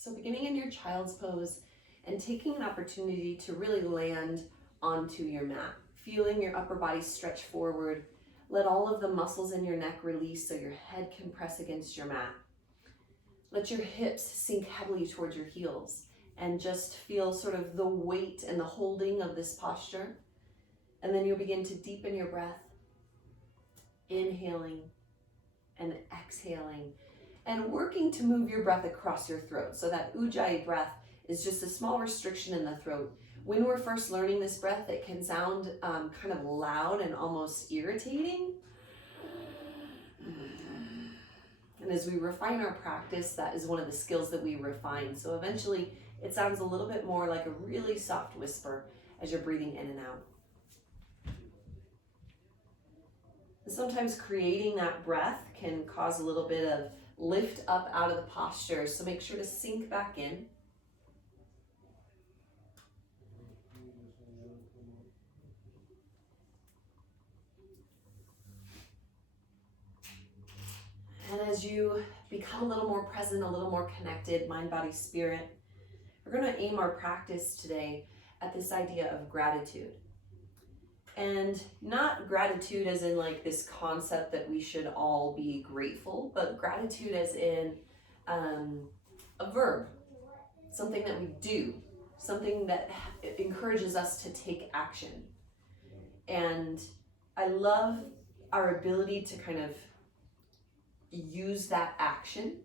So beginning in your child's pose and taking an opportunity to really land onto your mat, feeling your upper body stretch forward. Let all of the muscles in your neck release so your head can press against your mat. Let your hips sink heavily towards your heels and just feel sort of the weight and the holding of this posture. And then you'll begin to deepen your breath, inhaling and exhaling, and working to move your breath across your throat. So that ujjayi breath is just a small restriction in the throat. When we're first learning this breath, it can sound kind of loud and almost irritating. And as we refine our practice, that is one of the skills that we refine. So eventually it sounds a little bit more like a really soft whisper as you're breathing in and out. And sometimes creating that breath can cause a little bit of lift up out of the posture. So make sure to sink back in. And as you become a little more present, a little more connected, mind, body, spirit, we're going to aim our practice today at this idea of gratitude. And not gratitude as in like this concept that we should all be grateful, but gratitude as in a verb, something that we do, something that encourages us to take action. And I love our ability to kind of use that action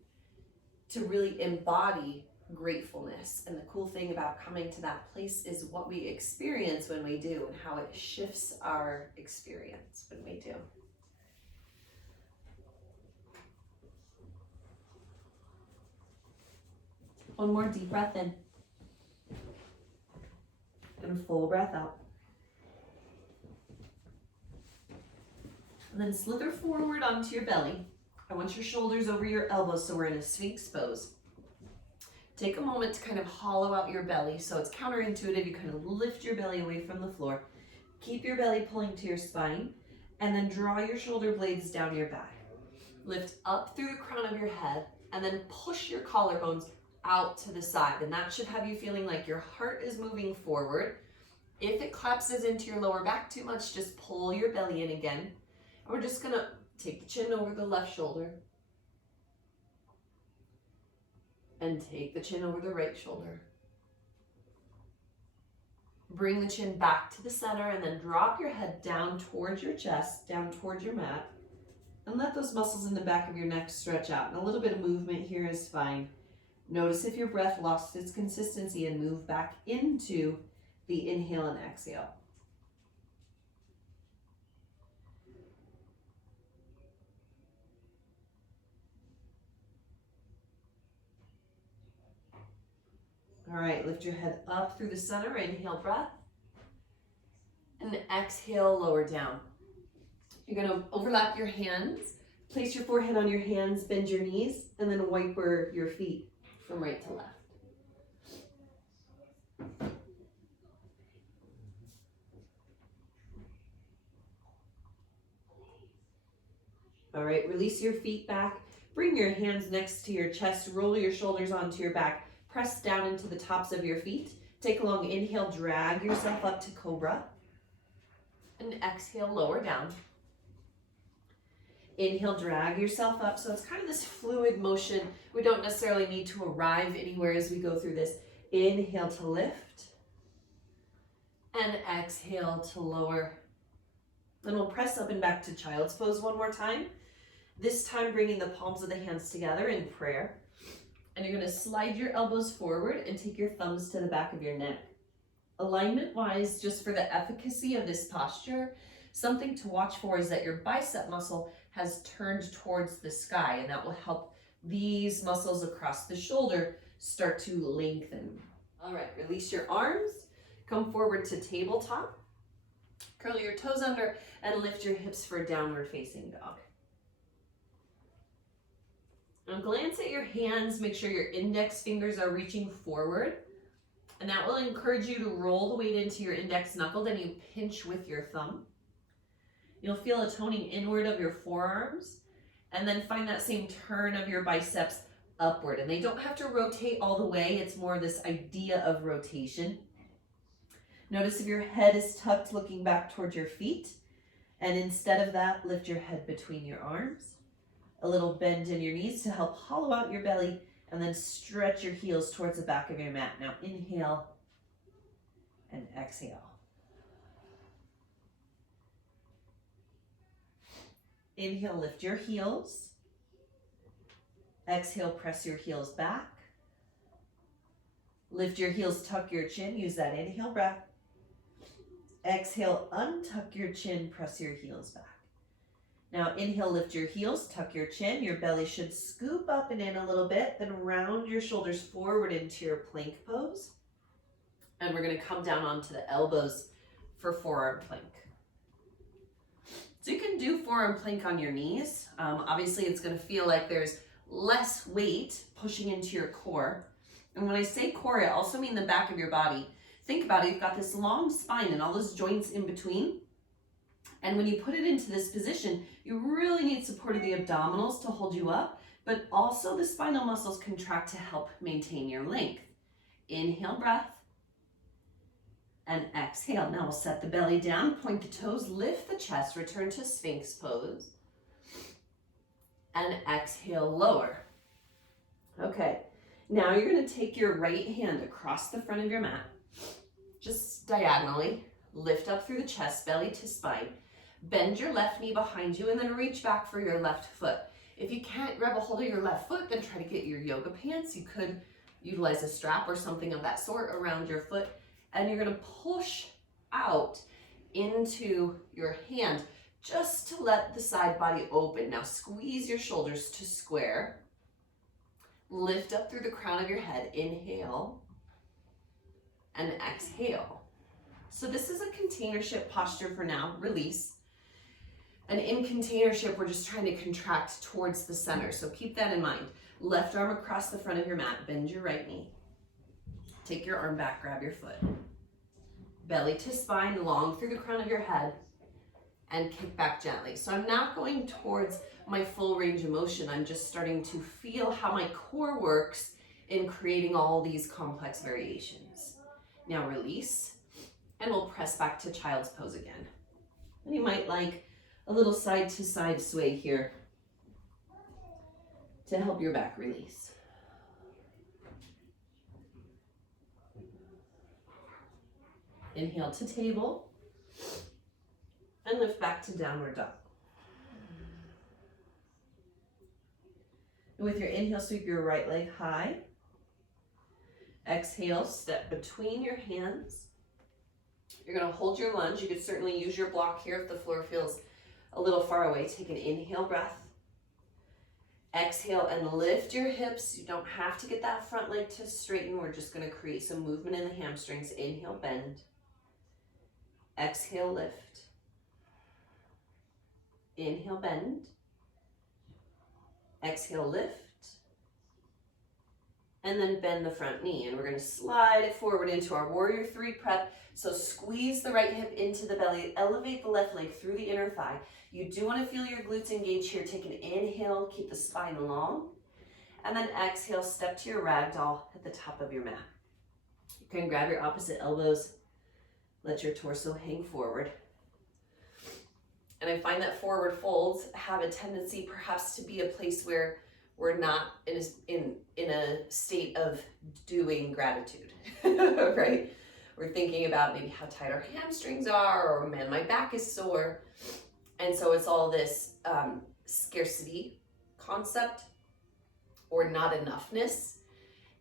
to really embody gratefulness. And the cool thing about coming to that place is what we experience when we do and how it shifts our experience when we do. One more deep breath in. And a full breath out. And then slither forward onto your belly. I want your shoulders over your elbows so we're in a Sphinx pose. Take a moment to kind of hollow out your belly so it's counterintuitive. You kind of lift your belly away from the floor. Keep your belly pulling to your spine and then draw your shoulder blades down your back. Lift up through the crown of your head and then push your collarbones out to the side. And that should have you feeling like your heart is moving forward. If it collapses into your lower back too much, just pull your belly in again. We're just gonna take the chin over the left shoulder and take the chin over the right shoulder. Bring the chin back to the center and then drop your head down towards your chest, down towards your mat, and let those muscles in the back of your neck stretch out. And a little bit of movement here is fine. Notice if your breath lost its consistency and move back into the inhale and exhale. All right, lift your head up through the center, inhale breath, and exhale, lower down. You're gonna overlap your hands, place your forehead on your hands, bend your knees, and then wipe your feet from right to left. All right, release your feet back, bring your hands next to your chest, roll your shoulders onto your back, press down into the tops of your feet. Take a long inhale, drag yourself up to cobra. And exhale, lower down. Inhale, drag yourself up. So it's kind of this fluid motion. We don't necessarily need to arrive anywhere as we go through this. Inhale to lift. And exhale to lower. Then we'll press up and back to child's pose one more time. This time bringing the palms of the hands together in prayer. And you're going to slide your elbows forward and take your thumbs to the back of your neck. Alignment-wise, just for the efficacy of this posture, something to watch for is that your bicep muscle has turned towards the sky, and that will help these muscles across the shoulder start to lengthen. All right, release your arms, come forward to tabletop, curl your toes under, and lift your hips for downward facing dog. Now glance at your hands, make sure your index fingers are reaching forward, and that will encourage you to roll the weight into your index knuckle, then you pinch with your thumb. You'll feel a toning inward of your forearms, and then find that same turn of your biceps upward. And they don't have to rotate all the way. It's more this idea of rotation. Notice if your head is tucked looking back towards your feet. And instead of that, lift your head between your arms. A little bend in your knees to help hollow out your belly. And then stretch your heels towards the back of your mat. Now inhale and exhale. Inhale, lift your heels. Exhale, press your heels back. Lift your heels, tuck your chin. Use that inhale breath. Exhale, untuck your chin, press your heels back. Now inhale, lift your heels, tuck your chin. Your belly should scoop up and in a little bit. Then round your shoulders forward into your plank pose. And we're going to come down onto the elbows for forearm plank. So you can do forearm plank on your knees. Obviously, it's going to feel like there's less weight pushing into your core. And when I say core, I also mean the back of your body. Think about it. You've got this long spine and all those joints in between. And when you put it into this position, you really need support of the abdominals to hold you up, but also the spinal muscles contract to help maintain your length. Inhale, breath. And exhale. Now we'll set the belly down, point the toes, lift the chest, return to Sphinx pose. And exhale, lower. Okay, now you're going to take your right hand across the front of your mat, just diagonally, lift up through the chest, belly to spine. Bend your left knee behind you and then reach back for your left foot. If you can't grab a hold of your left foot, then try to get your yoga pants. You could utilize a strap or something of that sort around your foot. And you're going to push out into your hand just to let the side body open. Now squeeze your shoulders to square. Lift up through the crown of your head. Inhale and exhale. So this is a containership posture for now. Release. And in containership, we're just trying to contract towards the center. So keep that in mind. Left arm across the front of your mat. Bend your right knee. Take your arm back, grab your foot. Belly to spine, long through the crown of your head, and kick back gently. So I'm not going towards my full range of motion. I'm just starting to feel how my core works in creating all these complex variations. Now release, and we'll press back to child's pose again. And you might like a little side to side sway here to help your back release. Inhale to table and lift back to downward dog. And with your inhale, sweep your right leg high. Exhale, step between your hands. You're going to hold your lunge. You could certainly use your block here if the floor feels a little far away. Take an inhale breath. Exhale and lift your hips. You don't have to get that front leg to straighten. We're just going to create some movement in the hamstrings. Inhale, bend. Exhale, lift. Inhale, bend. Exhale, lift. And then bend the front knee. And we're going to slide it forward into our warrior three prep. So squeeze the right hip into the belly. Elevate the left leg through the inner thigh. You do want to feel your glutes engage here. Take an inhale, keep the spine long. And then exhale, step to your ragdoll at the top of your mat. You can grab your opposite elbows. Let your torso hang forward. And I find that forward folds have a tendency perhaps to be a place where we're not in a state of doing gratitude, right? We're thinking about maybe how tight our hamstrings are, or man, my back is sore. And so it's all this scarcity concept or not enoughness.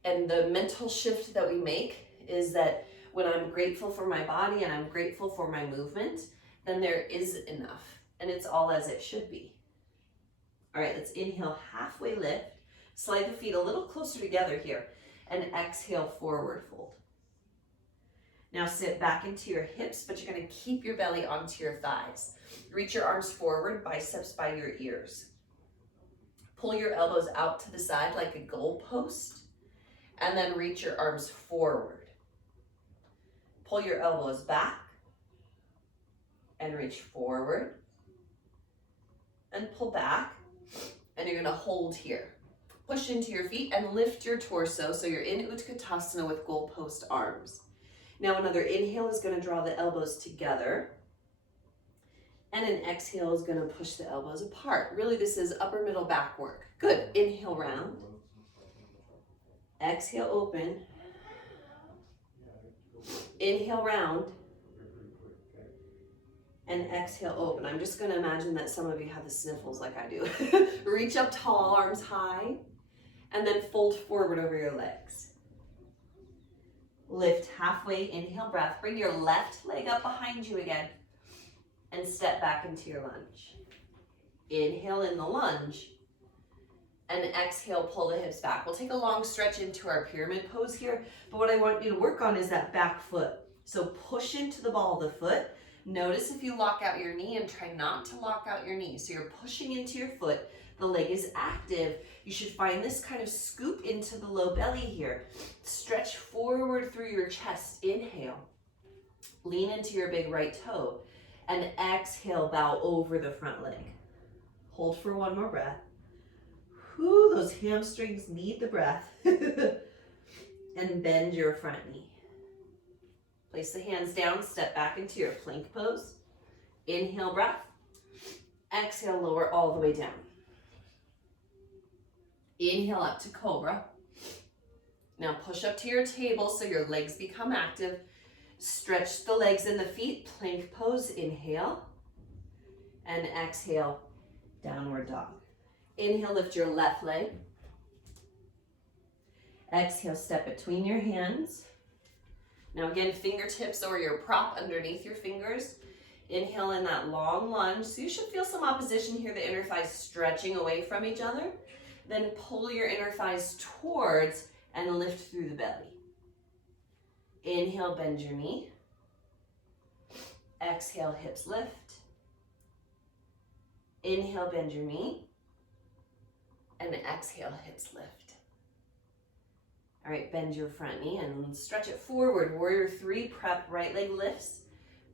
And the mental shift that we make is that when I'm grateful for my body and I'm grateful for my movement, then there is enough and it's all as it should be. All right, let's inhale, halfway lift, slide the feet a little closer together here, and exhale, forward fold. Now sit back into your hips, but you're gonna keep your belly onto your thighs. Reach your arms forward, biceps by your ears. Pull your elbows out to the side like a goalpost, and then reach your arms forward. Pull your elbows back and reach forward and pull back, and you're gonna hold here. Push into your feet and lift your torso so you're in Utkatasana with goalpost arms. Now another inhale is going to draw the elbows together. And an exhale is going to push the elbows apart. Really, this is upper middle back work. Good. Inhale, round. Exhale, open. Inhale, round. And exhale, open. I'm just going to imagine that some of you have the sniffles like I do. Reach up tall, arms high. And then fold forward over your legs. Lift halfway, inhale, breath. Bring your left leg up behind you again. And step back into your lunge. Inhale in the lunge. And exhale, pull the hips back. We'll take a long stretch into our pyramid pose here. But what I want you to work on is that back foot. So push into the ball of the foot. Notice if you lock out your knee and try not to lock out your knee. So you're pushing into your foot. The leg is active. You should find this kind of scoop into the low belly here. Stretch forward through your chest. Inhale. Lean into your big right toe. And exhale, bow over the front leg. Hold for one more breath. Whew, those hamstrings need the breath. And bend your front knee. Place the hands down, step back into your plank pose. Inhale, breath. Exhale, lower all the way down. Inhale up to cobra. Now push up to your table so your legs become active. Stretch the legs and the feet, plank pose, inhale. And exhale, downward dog. Inhale, lift your left leg. Exhale, step between your hands. Now again, fingertips or your prop underneath your fingers. Inhale in that long lunge. So you should feel some opposition here, the inner thighs stretching away from each other. Then pull your inner thighs towards and lift through the belly. Inhale, bend your knee. Exhale, hips lift. Inhale, bend your knee. And exhale, hips lift. All right, bend your front knee and stretch it forward. Warrior 3, prep, right leg lifts.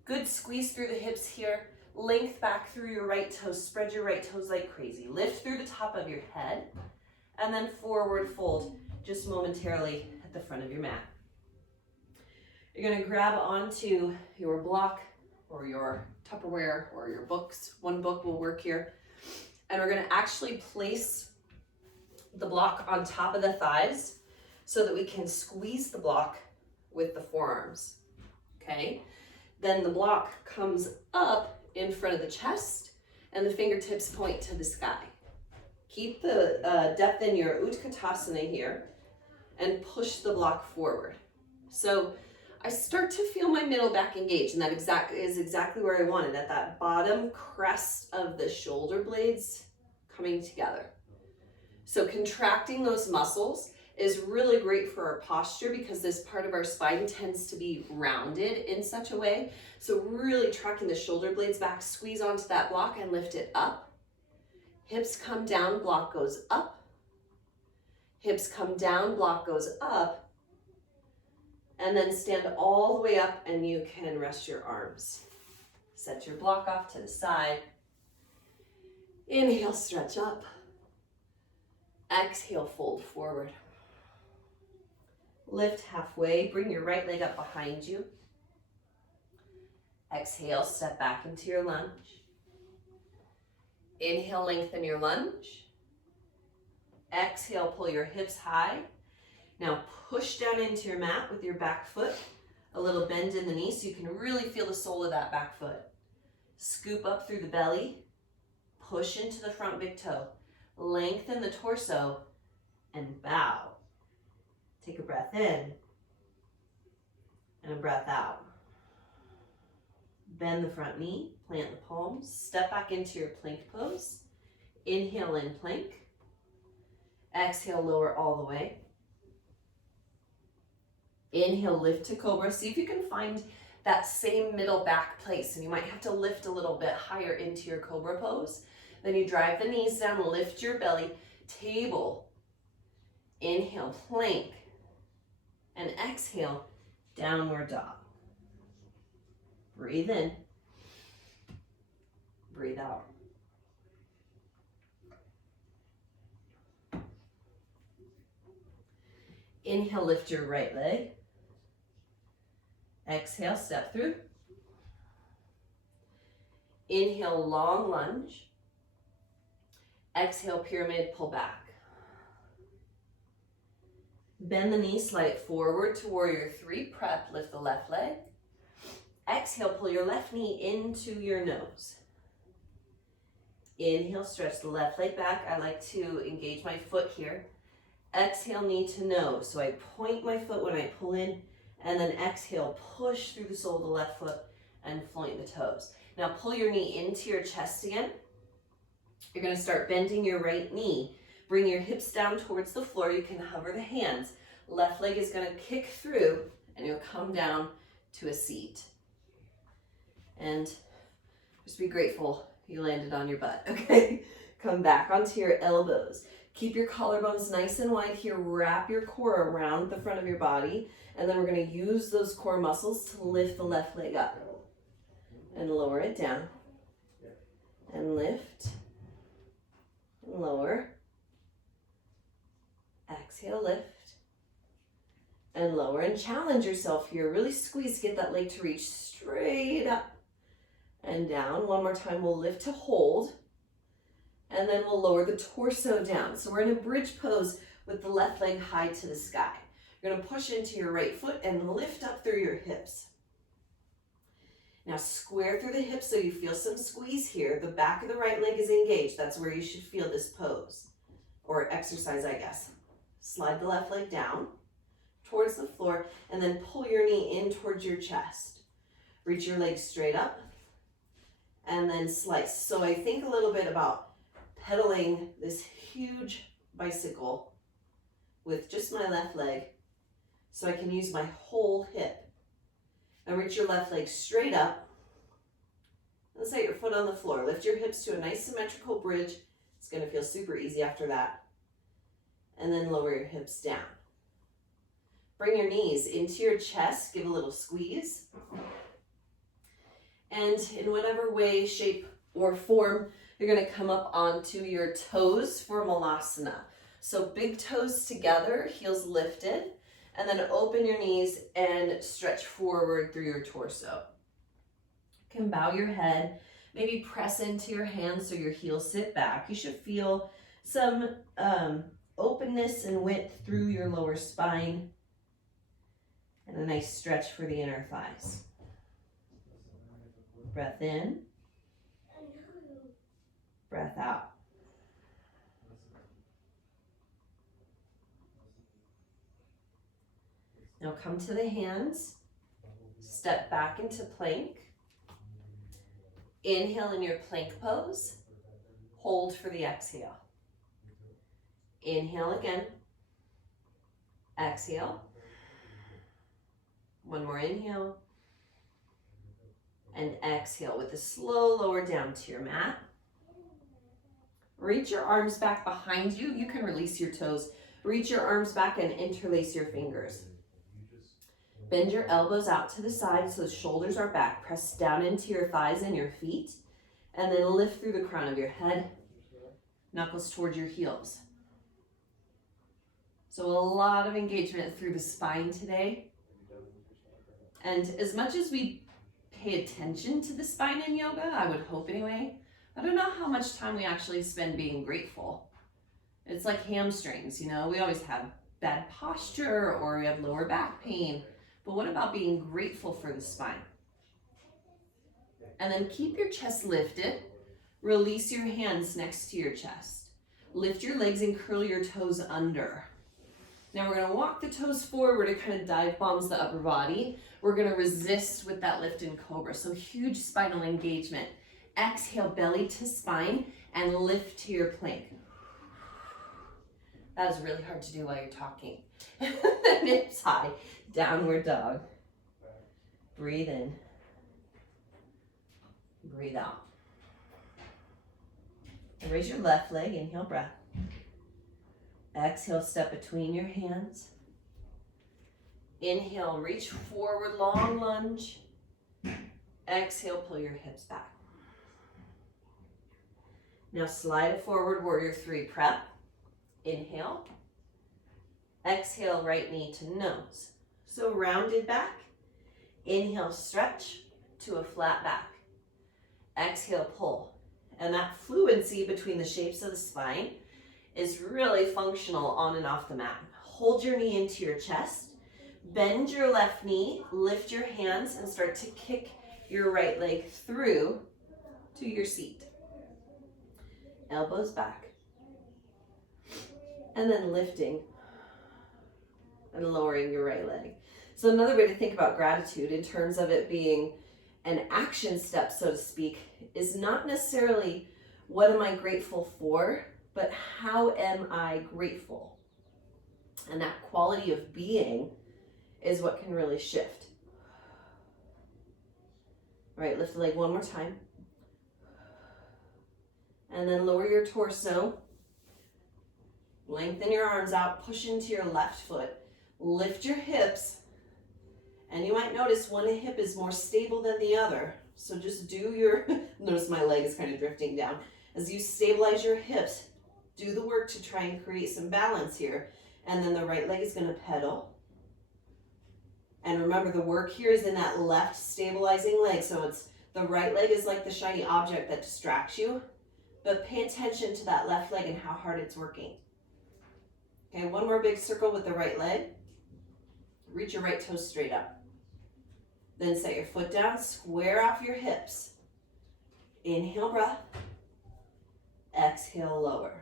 Good squeeze through the hips here. Length back through your right toes. Spread your right toes like crazy. Lift through the top of your head. And then forward fold just momentarily at the front of your mat. You're going to grab onto your block or your Tupperware or your books. One book will work here. And we're going to actually place the block on top of the thighs so that we can squeeze the block with the forearms. Okay? Then the block comes up in front of the chest and the fingertips point to the sky. Keep the depth in your Utkatasana here and push the block forward. So I start to feel my middle back engaged, and that is exactly where I wanted, at that bottom crest of the shoulder blades coming together. So contracting those muscles is really great for our posture because this part of our spine tends to be rounded in such a way. So really tracking the shoulder blades back, squeeze onto that block and lift it up. Hips come down, block goes up. Hips come down, block goes up. And then stand all the way up and you can rest your arms. Set your block off to the side. Inhale, stretch up. Exhale, fold forward. Lift halfway, bring your right leg up behind you. Exhale, step back into your lunge. Inhale, lengthen your lunge. Exhale, pull your hips high. Now push down into your mat with your back foot. A little bend in the knee so you can really feel the sole of that back foot. Scoop up through the belly. Push into the front big toe. Lengthen the torso and bow. Take a breath in and a breath out. Bend the front knee, plant the palms, step back into your plank pose. Inhale in plank. Exhale, lower all the way. Inhale, lift to cobra. See if you can find that same middle back place, and you might have to lift a little bit higher into your cobra pose. Then you drive the knees down, lift your belly, table. Inhale, plank. And exhale, downward dog. Breathe in. Breathe out. Inhale, lift your right leg. Exhale, step through. Inhale, long lunge. Exhale, pyramid, pull back. Bend the knee, slide it forward to warrior three. Prep, lift the left leg. Exhale, pull your left knee into your nose. Inhale, stretch the left leg back. I like to engage my foot here. Exhale, knee to nose. So I point my foot when I pull in, and then exhale, push through the sole of the left foot and point the toes. Now pull your knee into your chest again. You're gonna start bending your right knee. Bring your hips down towards the floor. You can hover the hands. Left leg is gonna kick through and you'll come down to a seat. And just be grateful you landed on your butt, okay? Come back onto your elbows. Keep your collarbones nice and wide here. Wrap your core around the front of your body. And then we're gonna use those core muscles to lift the left leg up. And lower it down. And lift. And lower. Exhale, lift. And lower. And challenge yourself here. Really squeeze, get that leg to reach straight up and down. One more time, we'll lift to hold. And then we'll lower the torso down. So we're in a bridge pose with the left leg high to the sky. You're gonna push into your right foot and lift up through your hips. Now square through the hips so you feel some squeeze here. The back of the right leg is engaged. That's where you should feel this pose or exercise, I guess. Slide the left leg down towards the floor and then pull your knee in towards your chest. Reach your leg straight up and then slice. So I think a little bit about pedaling this huge bicycle with just my left leg so I can use my whole hip. Now reach your left leg straight up and set your foot on the floor. Lift your hips to a nice symmetrical bridge. It's gonna feel super easy after that. And then lower your hips down. Bring your knees into your chest, give a little squeeze. And in whatever way, shape, or form, you're gonna come up onto your toes for Malasana. So big toes together, heels lifted, and then open your knees and stretch forward through your torso. You can bow your head, maybe press into your hands so your heels sit back. You should feel some openness and width through your lower spine and a nice stretch for the inner thighs. Breath in, breath out. Now come to the hands, step back into plank. Inhale in your plank pose, hold for the exhale. Inhale again, exhale. One more inhale, and exhale with a slow lower down to your mat. Reach your arms back behind you. You can release your toes. Reach your arms back and interlace your fingers. Bend your elbows out to the side so the shoulders are back. Press down into your thighs and your feet. And then lift through the crown of your head. Knuckles towards your heels. So a lot of engagement through the spine today. And as much as we pay attention to the spine in yoga, I would hope anyway, I don't know how much time we actually spend being grateful. It's like hamstrings, you know, we always have bad posture or we have lower back pain. But what about being grateful for the spine? And then keep your chest lifted. Release your hands next to your chest. Lift your legs and curl your toes under. Now we're gonna walk the toes forward to kind of dive bombs the upper body. We're gonna resist with that lift in cobra. So huge spinal engagement. Exhale, belly to spine and lift to your plank. That is really hard to do while you're talking. Hips high, downward dog. Breathe in. Breathe out. And raise your left leg, inhale, breath. Exhale, step between your hands. Inhale, reach forward, long lunge. Exhale, pull your hips back. Now slide forward, warrior three, prep. Inhale. Exhale, right knee to nose. So rounded back. Inhale, stretch to a flat back. Exhale, pull. And that fluency between the shapes of the spine is really functional on and off the mat. Hold your knee into your chest. Bend your left knee, lift your hands, and start to kick your right leg through to your seat. Elbows back. And then lifting and lowering your right leg. So another way to think about gratitude in terms of it being an action step, so to speak, is not necessarily what am I grateful for, but how am I grateful? And that quality of being is what can really shift. All right, lift the leg one more time. And then lower your torso. Lengthen your arms out, push into your left foot. Lift your hips. And you might notice one hip is more stable than the other. So just do your, notice my leg is kind of drifting down. As you stabilize your hips, do the work to try and create some balance here. And then the right leg is going to pedal. And remember, the work here is in that left stabilizing leg. So it's the right leg is like the shiny object that distracts you. But pay attention to that left leg and how hard it's working. Okay, one more big circle with the right leg. Reach your right toes straight up. Then set your foot down, square off your hips. Inhale, breath. Exhale, lower.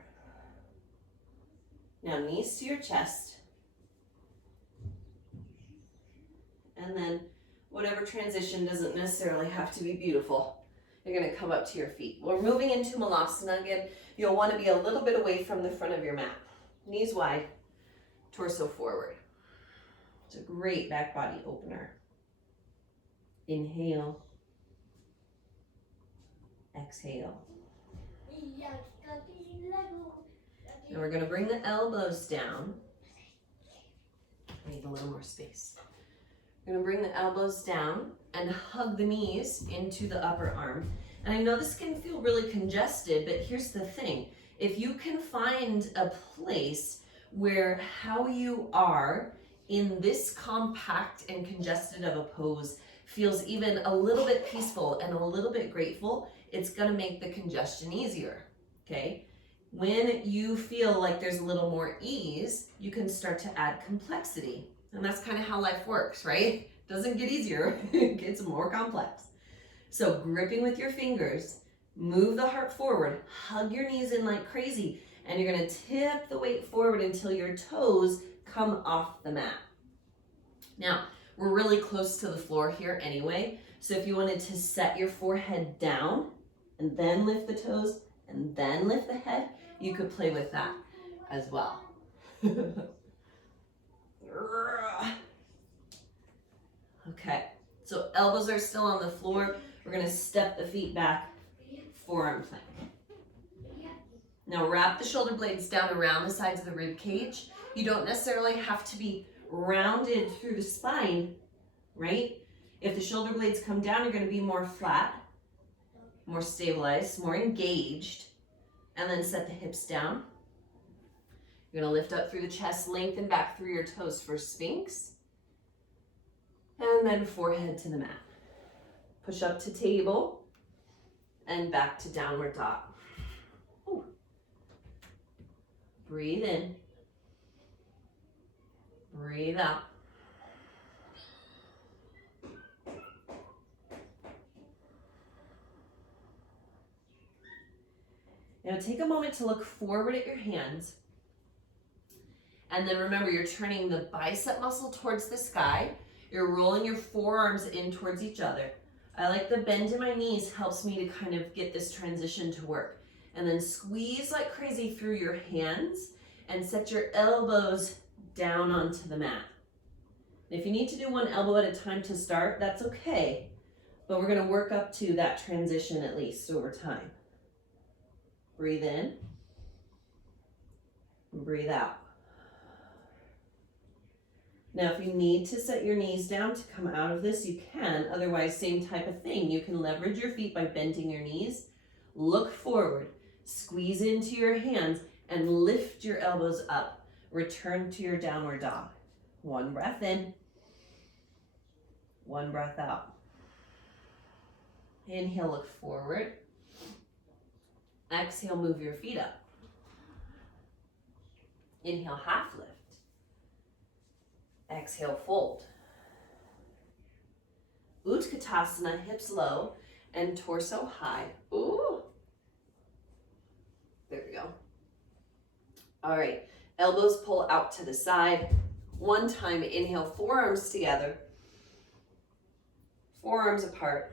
Now knees to your chest. And then whatever transition doesn't necessarily have to be beautiful. You're going to come up to your feet. We're moving into Malasana again. You'll want to be a little bit away from the front of your mat. Knees wide, torso forward. It's a great back body opener. Inhale. Exhale. Now we're going to bring the elbows down. I need a little more space. We're going to bring the elbows down and hug the knees into the upper arm. And I know this can feel really congested, but here's the thing. If you can find a place where how you are in this compact and congested of a pose feels even a little bit peaceful and a little bit grateful, it's going to make the congestion easier, okay? When you feel like there's a little more ease, you can start to add complexity. And that's kind of how life works, right? It doesn't get easier, it gets more complex. So gripping with your fingers, move the heart forward, hug your knees in like crazy, and you're going to tip the weight forward until your toes come off the mat. Now, we're really close to the floor here anyway, so if you wanted to set your forehead down and then lift the toes and then lift the head, you could play with that as well. Okay, so elbows are still on the floor. We're going to step the feet back, forearm plank. Now wrap the shoulder blades down around the sides of the rib cage. You don't necessarily have to be rounded through the spine, right? If the shoulder blades come down, you're going to be more flat, more stabilized, more engaged, and then set the hips down. You're going to lift up through the chest, lengthen back through your toes for Sphinx, and then forehead to the mat. Push up to table and back to downward dog. Ooh. Breathe in. Breathe out. Now take a moment to look forward at your hands. And then remember, you're turning the bicep muscle towards the sky. You're rolling your forearms in towards each other. I like the bend in my knees, helps me to kind of get this transition to work. And then squeeze like crazy through your hands and set your elbows down onto the mat. If you need to do one elbow at a time to start, that's okay. But we're going to work up to that transition at least over time. Breathe in. And breathe out. Now, if you need to set your knees down to come out of this, you can. Otherwise, same type of thing. You can leverage your feet by bending your knees. Look forward. Squeeze into your hands and lift your elbows up. Return to your downward dog. One breath in, one breath out. Inhale, look forward. Exhale, move your feet up. Inhale, half lift. Exhale, fold. Utkatasana, hips low and torso high. Ooh. There we go. All right, elbows pull out to the side. One time, inhale, forearms together. Forearms apart.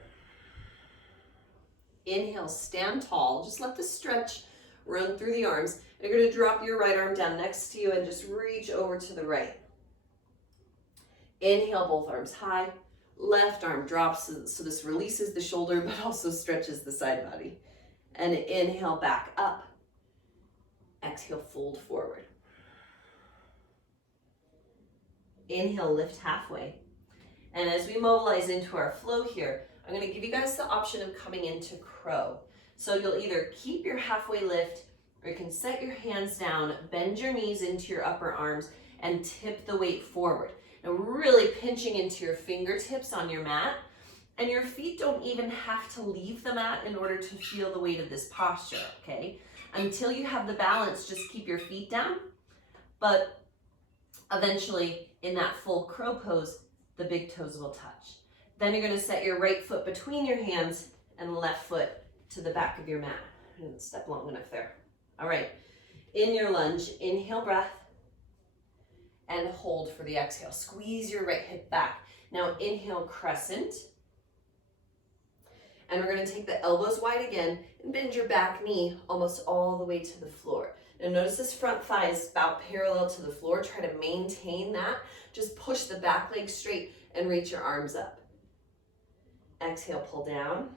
Inhale, stand tall. Just let the stretch run through the arms. And you're going to drop your right arm down next to you and just reach over to the right. Inhale, both arms high. Left arm drops, so this releases the shoulder, but also stretches the side body. And inhale, back up. Exhale, fold forward. Inhale, lift halfway. And as we mobilize into our flow here, I'm going to give you guys the option of coming into crow. So you'll either keep your halfway lift, or you can set your hands down, bend your knees into your upper arms, and tip the weight forward. Now really pinching into your fingertips on your mat, and your feet don't even have to leave the mat in order to feel the weight of this posture, okay? Until you have the balance, just keep your feet down, but eventually in that full crow pose, the big toes will touch. Then you're going to set your right foot between your hands and left foot to the back of your mat. I didn't step long enough there. All right, in your lunge, inhale breath and hold for the exhale. Squeeze your right hip back. Now inhale, crescent. And we're going to take the elbows wide again and bend your back knee almost all the way to the floor. Now notice this front thigh is about parallel to the floor. Try to maintain that. Just push the back leg straight and reach your arms up. Exhale, pull down.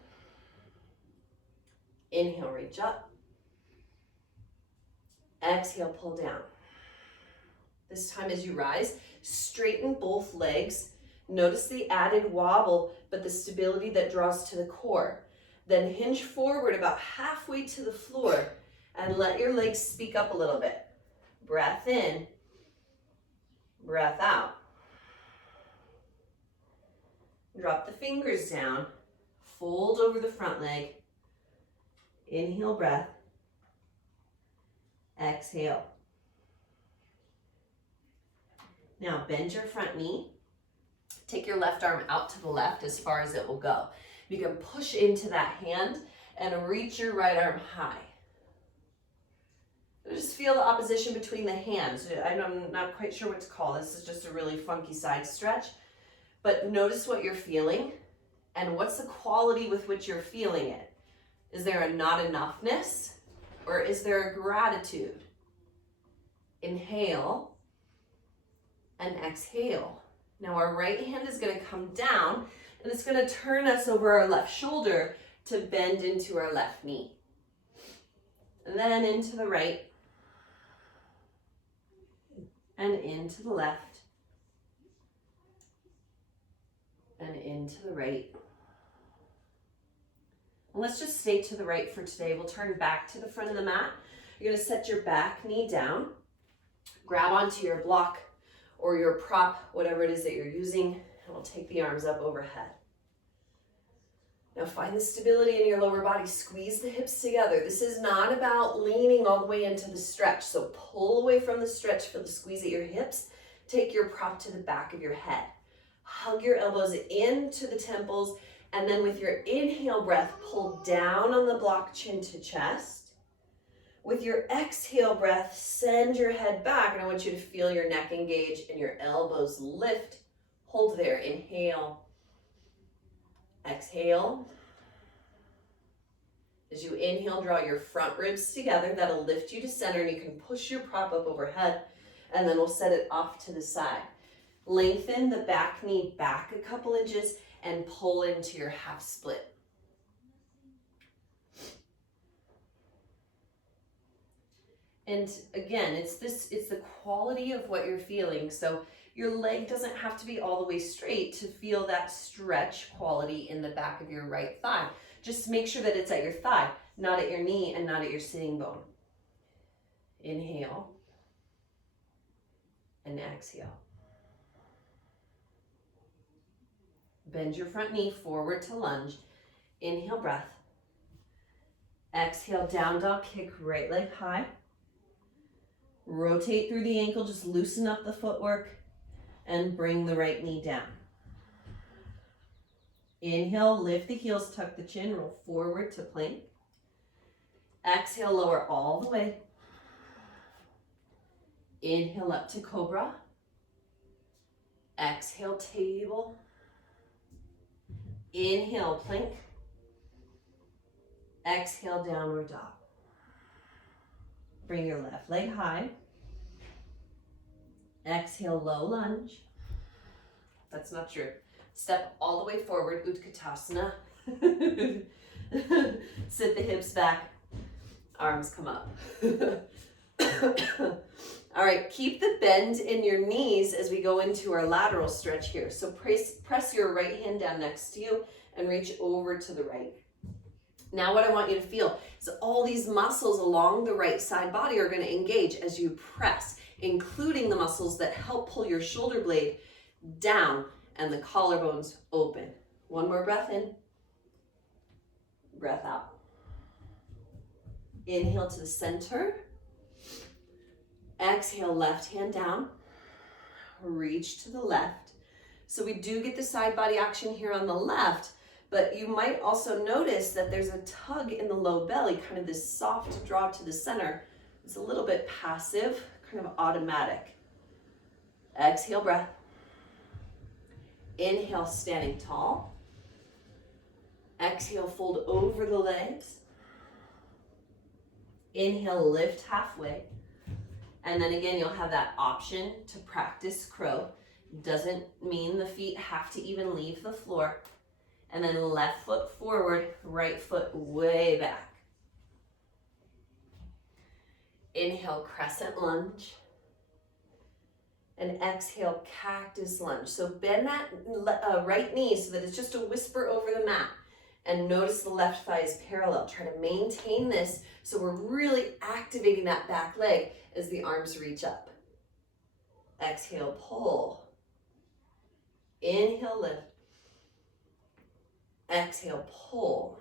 Inhale, reach up. Exhale, pull down. This time as you rise, straighten both legs. Notice the added wobble, but the stability that draws to the core. Then hinge forward about halfway to the floor and let your legs speak up a little bit. Breath in, breath out. Drop the fingers down, fold over the front leg. Inhale, breath. Exhale. Now bend your front knee. Take your left arm out to the left as far as it will go. You can push into that hand and reach your right arm high. Just feel the opposition between the hands. I'm not quite sure what to call this. This is just a really funky side stretch. But notice what you're feeling and what's the quality with which you're feeling it. Is there a not enoughness or is there a gratitude? Inhale and exhale. Now our right hand is going to come down and it's going to turn us over our left shoulder to bend into our left knee. And then into the right and into the left and into the right. And let's just stay to the right for today. We'll turn back to the front of the mat. You're going to set your back knee down, grab onto your block or your prop, whatever it is that you're using, and we'll take the arms up overhead. Now find the stability in your lower body. Squeeze the hips together. This is not about leaning all the way into the stretch. So pull away from the stretch, feel the squeeze at your hips. Take your prop to the back of your head. Hug your elbows into the temples, and then with your inhale breath, pull down on the block, chin to chest. With your exhale breath, send your head back, and I want you to feel your neck engage and your elbows lift. Hold there. Inhale. Exhale. As you inhale, draw your front ribs together. That'll lift you to center, and you can push your prop up overhead, and then we'll set it off to the side. Lengthen the back knee back a couple inches and pull into your half split. And again, it's the quality of what you're feeling. So your leg doesn't have to be all the way straight to feel that stretch quality in the back of your right thigh. Just make sure that it's at your thigh, not at your knee and not at your sitting bone. Inhale. and exhale. Bend your front knee forward to lunge. Inhale, breath. Exhale, down dog, kick right leg high. Rotate through the ankle, just loosen up the footwork and bring the right knee down. Inhale, lift the heels, tuck the chin, roll forward to plank. Exhale, lower all the way. Inhale up to cobra. Exhale, table. Inhale, plank. Exhale, downward dog. Bring your left leg high. Exhale, low lunge. That's not true. Step all the way forward, Utkatasana. Sit the hips back, arms come up. All right, keep the bend in your knees as we go into our lateral stretch here. So press your right hand down next to you and reach over to the right. Now what I want you to feel is all these muscles along the right side body are going to engage as you press, including the muscles that help pull your shoulder blade down and the collarbones open. One more breath in, breath out. Inhale to the center. Exhale, left hand down. Reach to the left. So we do get the side body action here on the left, but you might also notice that there's a tug in the low belly, kind of this soft draw to the center. It's a little bit passive, kind of automatic. Exhale, breath. Inhale, standing tall. Exhale, fold over the legs. Inhale, lift halfway. And then again, you'll have that option to practice crow. Doesn't mean the feet have to even leave the floor. And then left foot forward, right foot way back. Inhale, crescent lunge. And exhale, cactus lunge. So bend that right knee so that it's just a whisper over the mat. And notice the left thigh is parallel. Try to maintain this so we're really activating that back leg as the arms reach up. Exhale, pull. Inhale, lift. Exhale, pull.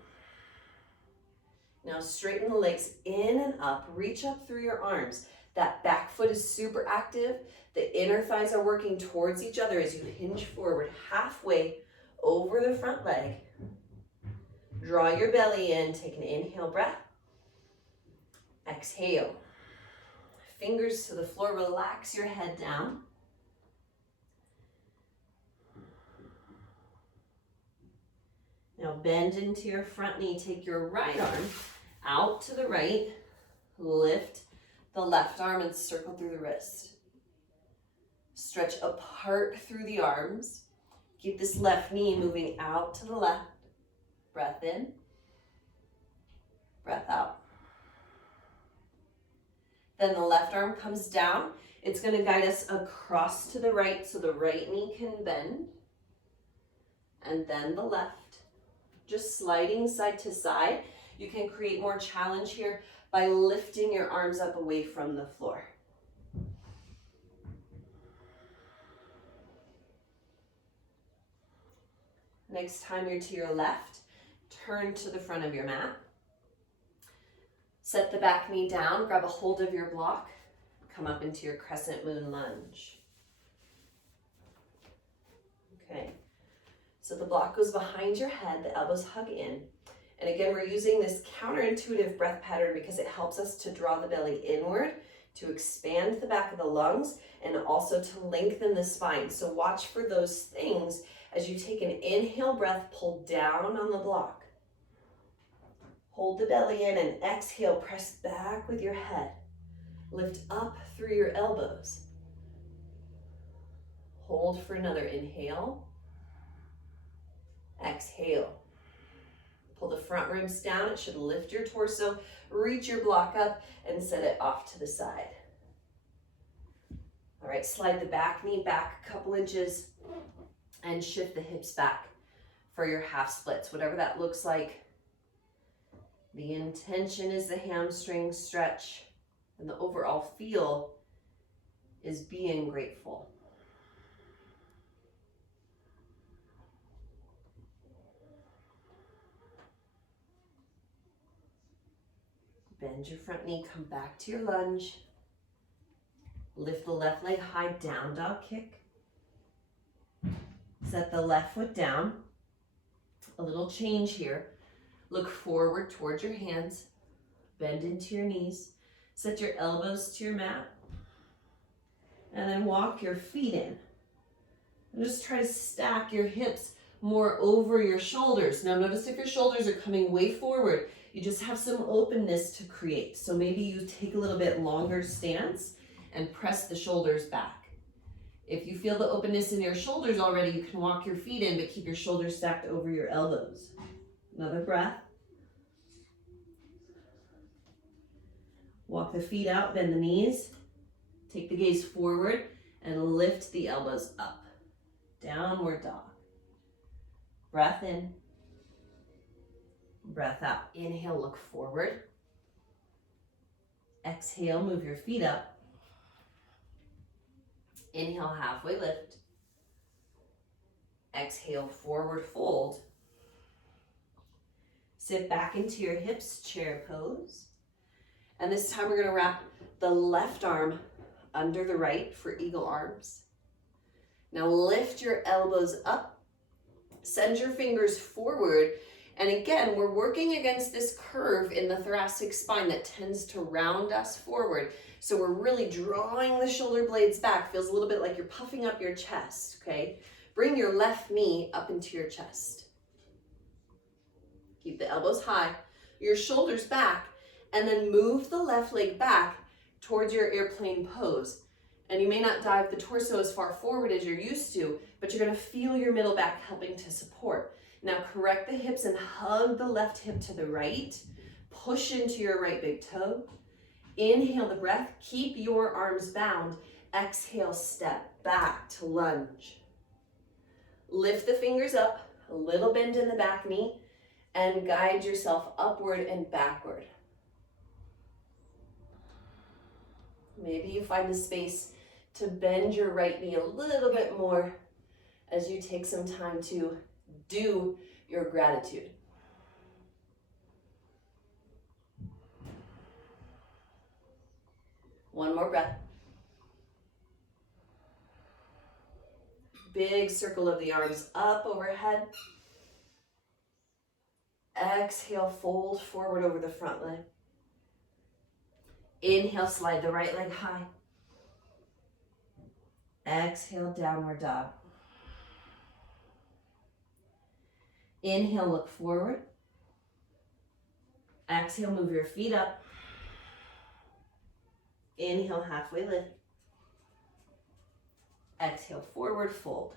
Now straighten the legs in and up. Reach up through your arms. That back foot is super active. The inner thighs are working towards each other as you hinge forward halfway over the front leg. Draw your belly in. Take an inhale breath. Exhale. Fingers to the floor. Relax your head down. Now bend into your front knee. Take your right arm out to the right. Lift the left arm and circle through the wrist. Stretch apart through the arms. Keep this left knee moving out to the left. Breath in. Breath out. Then the left arm comes down. It's going to guide us across to the right so the right knee can bend. And then the left. Just sliding side to side. You can create more challenge here by lifting your arms up away from the floor. Next time you're to your left, turn to the front of your mat. Set the back knee down, grab a hold of your block, come up into your crescent moon lunge. Okay, so the block goes behind your head, the elbows hug in. And again, we're using this counterintuitive breath pattern because it helps us to draw the belly inward, to expand the back of the lungs, and also to lengthen the spine. So watch for those things as you take an inhale breath, pull down on the block. Hold the belly in and exhale, press back with your head. Lift up through your elbows. Hold for another inhale. Exhale. Pull the front ribs down. It should lift your torso. Reach your block up and set it off to the side. All right, slide the back knee back a couple inches and shift the hips back for your half splits, whatever that looks like. The intention is the hamstring stretch, and the overall feel is being grateful. Bend your front knee, come back to your lunge. Lift the left leg high, down dog kick. Set the left foot down. A little change here. Look forward towards your hands. Bend into your knees. Set your elbows to your mat. And then walk your feet in. And just try to stack your hips more over your shoulders. Now notice if your shoulders are coming way forward, you just have some openness to create. So maybe you take a little bit longer stance and press the shoulders back. If you feel the openness in your shoulders already, you can walk your feet in, but keep your shoulders stacked over your elbows. Another breath. Walk the feet out, bend the knees. Take the gaze forward and lift the elbows up. Downward dog. Breath in. Breath out. Inhale, look forward. Exhale, move your feet up. Inhale, halfway lift. Exhale, forward fold. Sit back into your hips, chair pose. And this time we're going to wrap the left arm under the right for eagle arms. Now lift your elbows up. Send your fingers forward. And again, we're working against this curve in the thoracic spine that tends to round us forward. So we're really drawing the shoulder blades back. Feels a little bit like you're puffing up your chest, okay? Bring your left knee up into your chest. Keep the elbows high, your shoulders back, and then move the left leg back towards your airplane pose. And you may not dive the torso as far forward as you're used to, but you're gonna feel your middle back helping to support. Now correct the hips and hug the left hip to the right. Push into your right big toe. Inhale the breath, keep your arms bound. Exhale, step back to lunge. Lift the fingers up, a little bend in the back knee, and guide yourself upward and backward. Maybe you find the space to bend your right knee a little bit more as you take some time to do your gratitude. One more breath. Big circle of the arms up overhead. Exhale, fold forward over the front leg. Inhale, slide the right leg high. Exhale, downward dog. Inhale, look forward. Exhale, move your feet up. Inhale, halfway lift. Exhale, forward fold.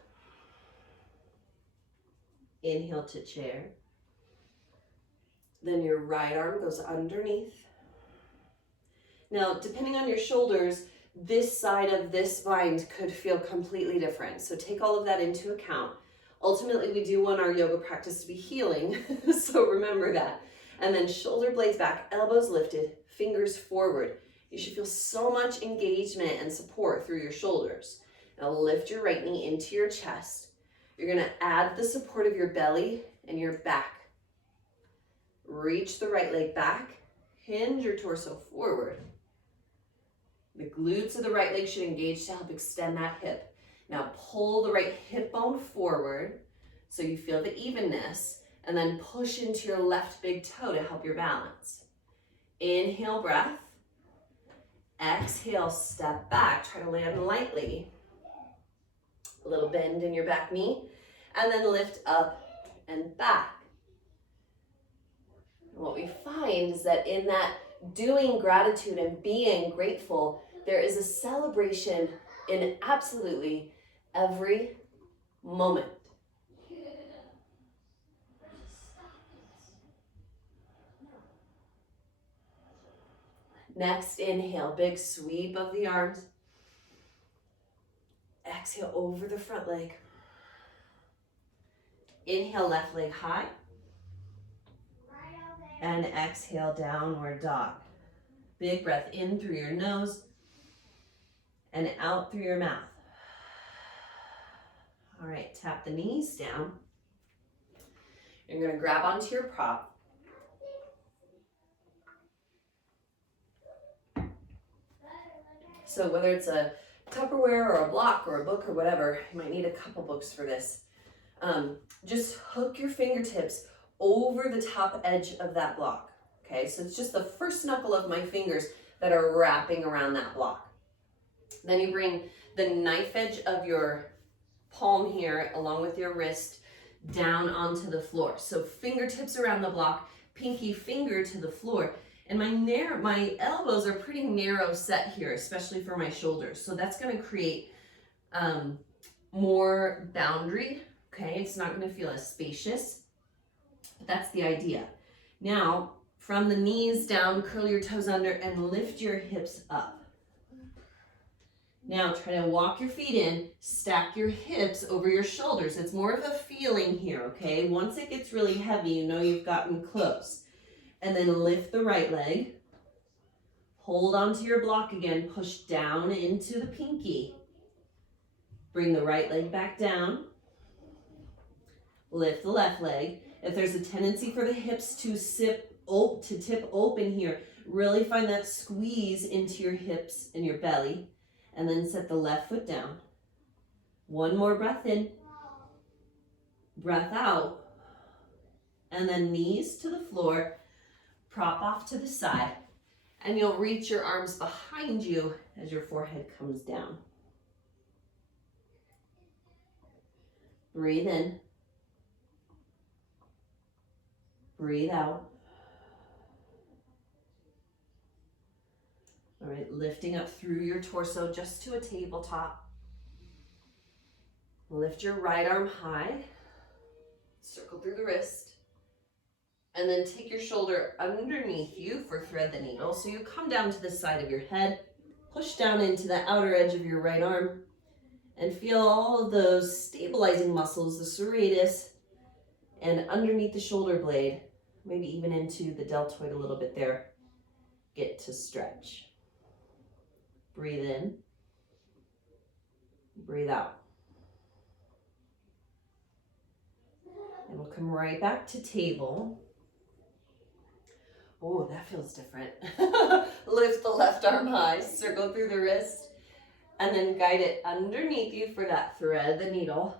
Inhale to chair. Then your right arm goes underneath. Now, depending on your shoulders, this side of this bind could feel completely different. So take all of that into account. Ultimately, we do want our yoga practice to be healing, so remember that. And then shoulder blades back, elbows lifted, fingers forward. You should feel so much engagement and support through your shoulders. Now lift your right knee into your chest. You're gonna add the support of your belly and your back. Reach the right leg back, hinge your torso forward. The glutes of the right leg should engage to help extend that hip. Now pull the right hip bone forward so you feel the evenness, and then push into your left big toe to help your balance. Inhale, breath. Exhale, step back. Try to land lightly. A little bend in your back knee, and then lift up and back. And what we find is that in that doing gratitude and being grateful, there is a celebration in absolutely every moment. Next, inhale, big sweep of the arms. Exhale over the front leg. Inhale, left leg high. And exhale, downward dog. Big breath in through your nose. and out through your mouth. All right, tap the knees down. You're going to grab onto your prop. So whether it's a Tupperware or a block or a book or whatever, you might need a couple books for this. Just hook your fingertips over the top edge of that block. Okay, so it's just the first knuckle of my fingers that are wrapping around that block. Then you bring the knife edge of your palm here along with your wrist down onto the floor. So fingertips around the block, pinky finger to the floor. And my elbows are pretty narrow set here, especially for my shoulders. So that's going to create more boundary. Okay, it's not going to feel as spacious, but that's the idea. Now, from the knees down, curl your toes under and lift your hips up. Now, try to walk your feet in, stack your hips over your shoulders. It's more of a feeling here, okay? Once it gets really heavy, you know you've gotten close. And then lift the right leg. Hold onto your block again, push down into the pinky. Bring the right leg back down. Lift the left leg. If there's a tendency for the hips to tip open here, really find that squeeze into your hips and your belly. And then set the left foot down. One more breath in. Breath out. And then knees to the floor. Prop off to the side. And you'll reach your arms behind you as your forehead comes down. Breathe in. Breathe out. All right, lifting up through your torso just to a tabletop. Lift your right arm high. Circle through the wrist. And then take your shoulder underneath you for thread the needle. So you come down to the side of your head, push down into the outer edge of your right arm, and feel all of those stabilizing muscles, the serratus, and underneath the shoulder blade, maybe even into the deltoid a little bit there, get to stretch. Breathe in, breathe out. And we'll come right back to table. Oh, that feels different. Lift the left arm high, circle through the wrist, and then guide it underneath you for that thread the needle.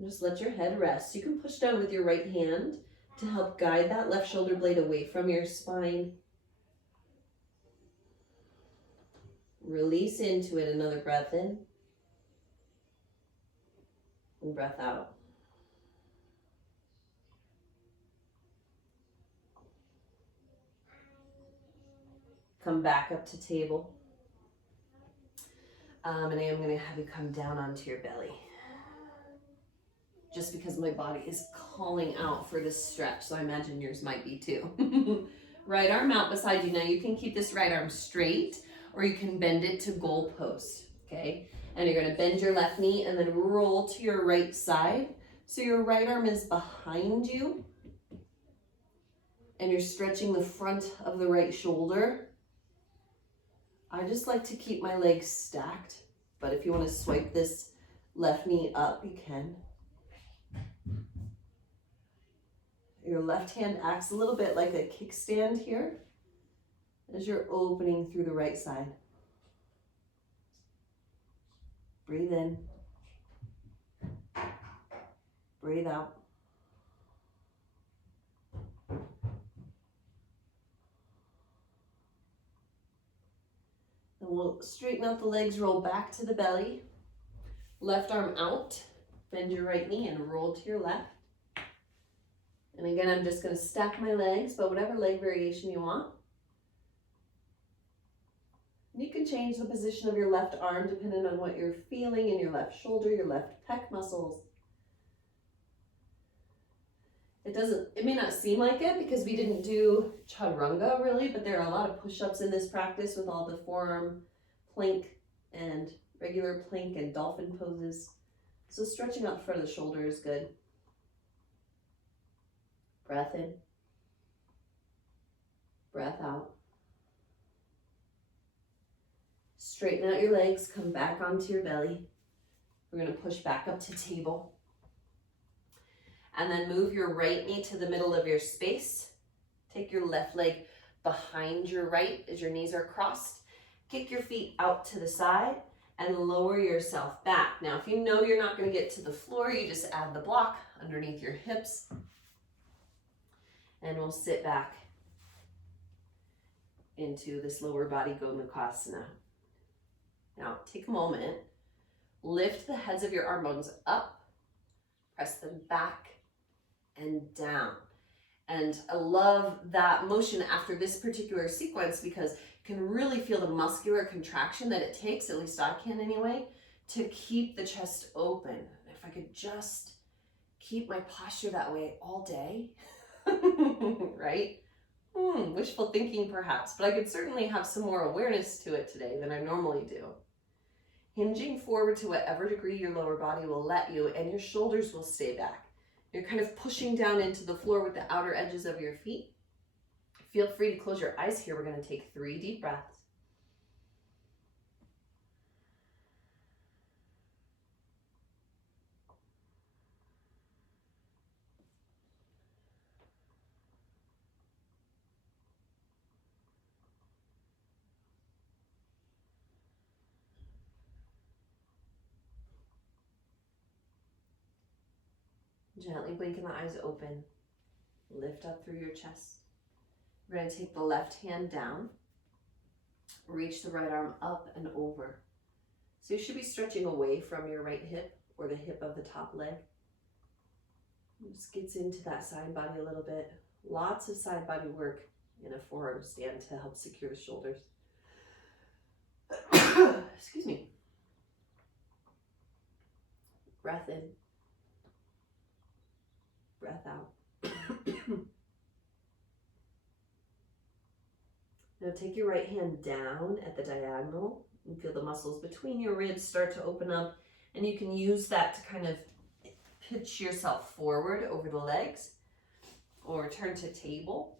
Just let your head rest. You can push down with your right hand to help guide that left shoulder blade away from your spine. Release into it, another breath in, and breath out. Come back up to table. And I am going to have you come down onto your belly. Just because my body is calling out for this stretch, so I imagine yours might be too. Right arm out beside you. Now you can keep this right arm straight, or you can bend it to goal post, okay? And you're going to bend your left knee and then roll to your right side. So your right arm is behind you, and you're stretching the front of the right shoulder. I just like to keep my legs stacked, but if you want to swipe this left knee up, you can. Your left hand acts a little bit like a kickstand here as you're opening through the right side. Breathe in. Breathe out. And we'll straighten out the legs, roll back to the belly. Left arm out. Bend your right knee and roll to your left. And again, I'm just going to stack my legs, but whatever leg variation you want. You can change the position of your left arm depending on what you're feeling in your left shoulder, your left pec muscles. It may not seem like it because we didn't do chaturanga really, but there are a lot of push-ups in this practice with all the forearm plank and regular plank and dolphin poses. So stretching out the front of the shoulder is good. Breath in. Breath out. Straighten out your legs, come back onto your belly. We're going to push back up to table. And then move your right knee to the middle of your space. Take your left leg behind your right as your knees are crossed. Kick your feet out to the side and lower yourself back. Now, if you know you're not going to get to the floor, you just add the block underneath your hips. And we'll sit back into this lower body Gomukhasana. Now, take a moment. Lift the heads of your arm bones up. Press them back and down. And I love that motion after this particular sequence because you can really feel the muscular contraction that it takes, at least I can anyway, to keep the chest open. If I could just keep my posture that way all day, right? Wishful thinking perhaps, but I could certainly have some more awareness to it today than I normally do. Hinging forward to whatever degree your lower body will let you, and your shoulders will stay back. You're kind of pushing down into the floor with the outer edges of your feet. Feel free to close your eyes here. We're going to take 3 deep breaths. Gently blinking the eyes open. Lift up through your chest. We're going to take the left hand down. Reach the right arm up and over. So you should be stretching away from your right hip or the hip of the top leg. Just gets into that side body a little bit. Lots of side body work in a forearm stand to help secure the shoulders. Excuse me. Breath in. Breath out. Now take your right hand down at the diagonal and feel the muscles between your ribs start to open up, and you can use that to kind of pitch yourself forward over the legs or turn to table.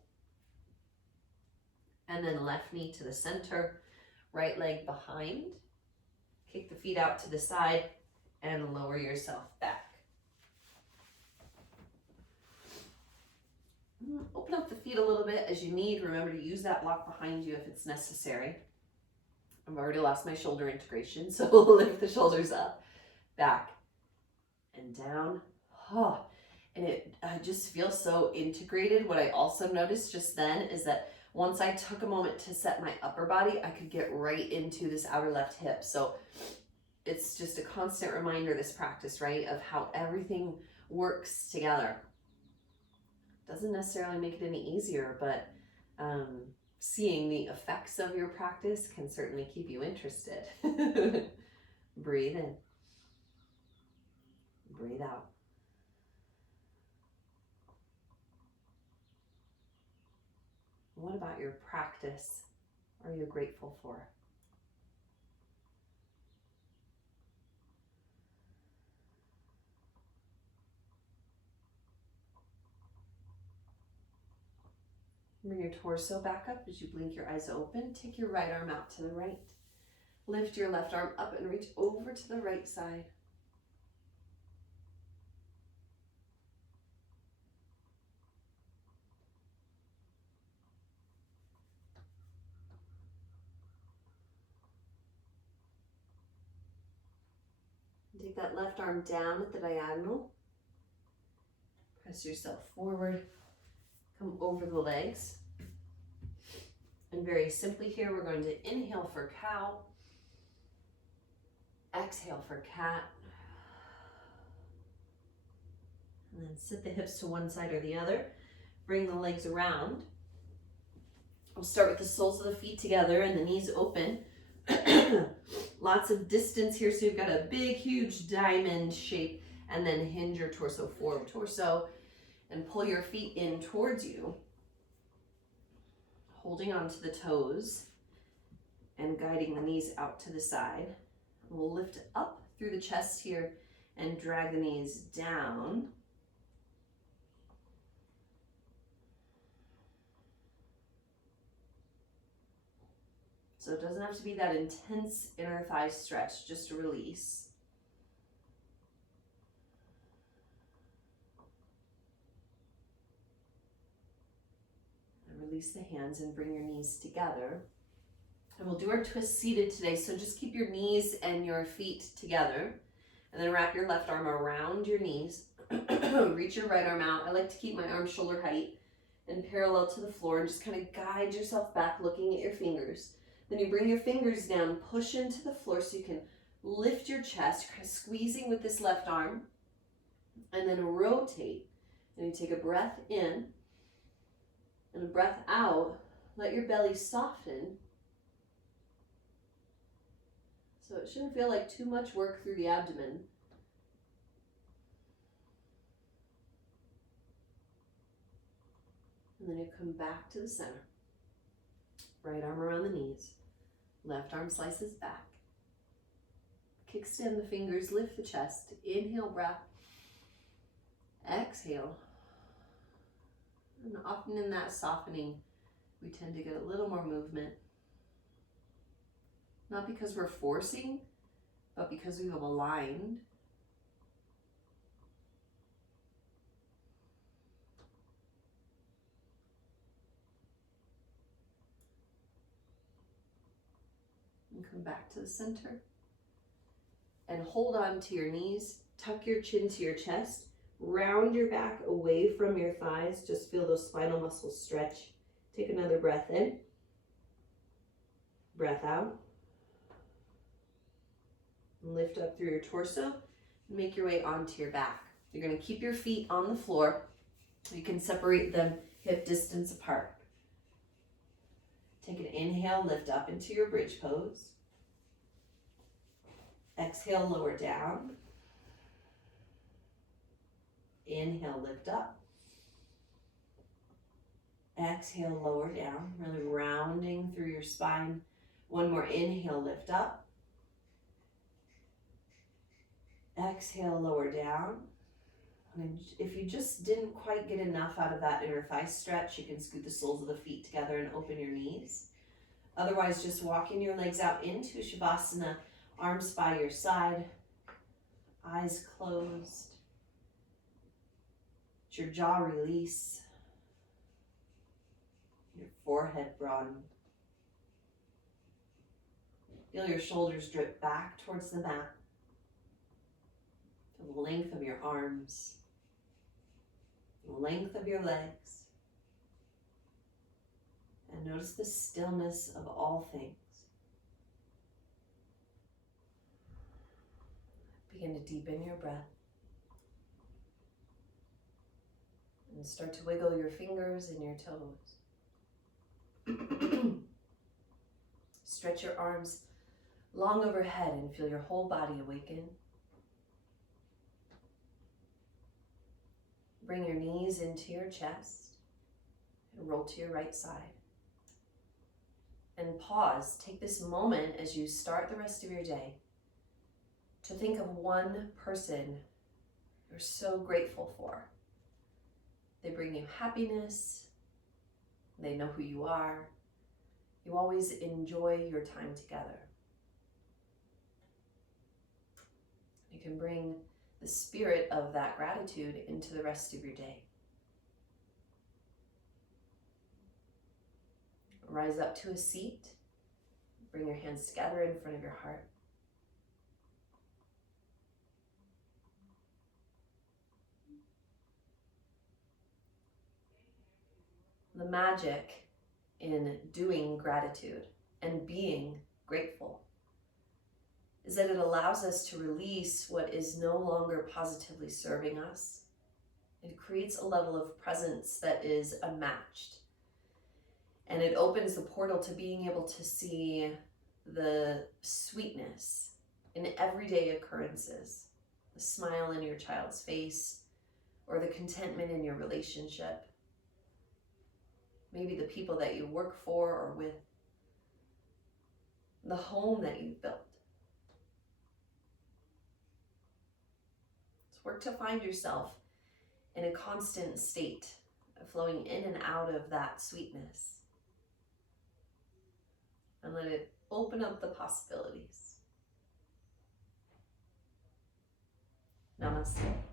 And then left knee to the center, right leg behind. Kick the feet out to the side and lower yourself back. Open up the feet a little bit as you need. Remember to use that block behind you if it's necessary. I've already lost my shoulder integration, so we'll lift the shoulders up, back, and down. And I just feel so integrated. What I also noticed just then is that once I took a moment to set my upper body, I could get right into this outer left hip. So it's just a constant reminder, this practice, right, of how everything works together. Doesn't necessarily make it any easier, but seeing the effects of your practice can certainly keep you interested. Breathe in. Breathe out. What about your practice are you grateful for? Bring your torso back up as you blink your eyes open. Take your right arm out to the right. Lift your left arm up and reach over to the right side. Take that left arm down at the diagonal. Press yourself forward. Come over the legs. And very simply here, we're going to inhale for cow. Exhale for cat. And then sit the hips to one side or the other. Bring the legs around. We'll start with the soles of the feet together and the knees open. Lots of distance here, so you've got a big, huge diamond shape, and then hinge your torso forward, and pull your feet in towards you, holding onto the toes and guiding the knees out to the side. We'll lift up through the chest here and drag the knees down. So it doesn't have to be that intense inner thigh stretch, just a release. And release the hands and bring your knees together. And we'll do our twist seated today, so just keep your knees and your feet together. And then wrap your left arm around your knees. Reach your right arm out. I like to keep my arm shoulder height and parallel to the floor, and just kind of guide yourself back looking at your fingers. Then you bring your fingers down, push into the floor so you can lift your chest, kind of squeezing with this left arm, and then rotate. And you take a breath in and a breath out. Let your belly soften. So it shouldn't feel like too much work through the abdomen. And then you come back to the center. Right arm around the knees. Left arm slices back. Kickstand the fingers, lift the chest. Inhale, breath. Exhale. And often in that softening, we tend to get a little more movement. Not because we're forcing, but because we have aligned. And come back to the center. And hold on to your knees. Tuck your chin to your chest. Round your back away from your thighs. Just feel those spinal muscles stretch. Take another breath in. Breath out. Lift up through your torso and make your way onto your back. You're going to keep your feet on the floor. You can separate them hip distance apart. Take an inhale, lift up into your bridge pose. Exhale, lower down. Inhale, lift up. Exhale, lower down. Really rounding through your spine. One more inhale, lift up. Exhale, lower down. And if you just didn't quite get enough out of that inner thigh stretch, you can scoot the soles of the feet together and open your knees. Otherwise, just walking your legs out into Shavasana, arms by your side, eyes closed. Let your jaw release, your forehead broaden. Feel your shoulders drip back towards the mat. The length of your arms, the length of your legs, and notice the stillness of all things. Begin to deepen your breath and start to wiggle your fingers and your toes. Stretch your arms long overhead and feel your whole body awaken. Bring your knees into your chest and roll to your right side. And pause. Take this moment as you start the rest of your day to think of one person you're so grateful for. They bring you happiness. They know who you are. You always enjoy your time together. You can bring the spirit of that gratitude into the rest of your day. Rise up to a seat. Bring your hands together in front of your heart. The magic in doing gratitude and being grateful is that it allows us to release what is no longer positively serving us. It creates a level of presence that is unmatched. And it opens the portal to being able to see the sweetness in everyday occurrences, the smile in your child's face, or the contentment in your relationship, maybe the people that you work for or with, the home that you've built. Work to find yourself in a constant state of flowing in and out of that sweetness. And let it Open up the possibilities. Namaste.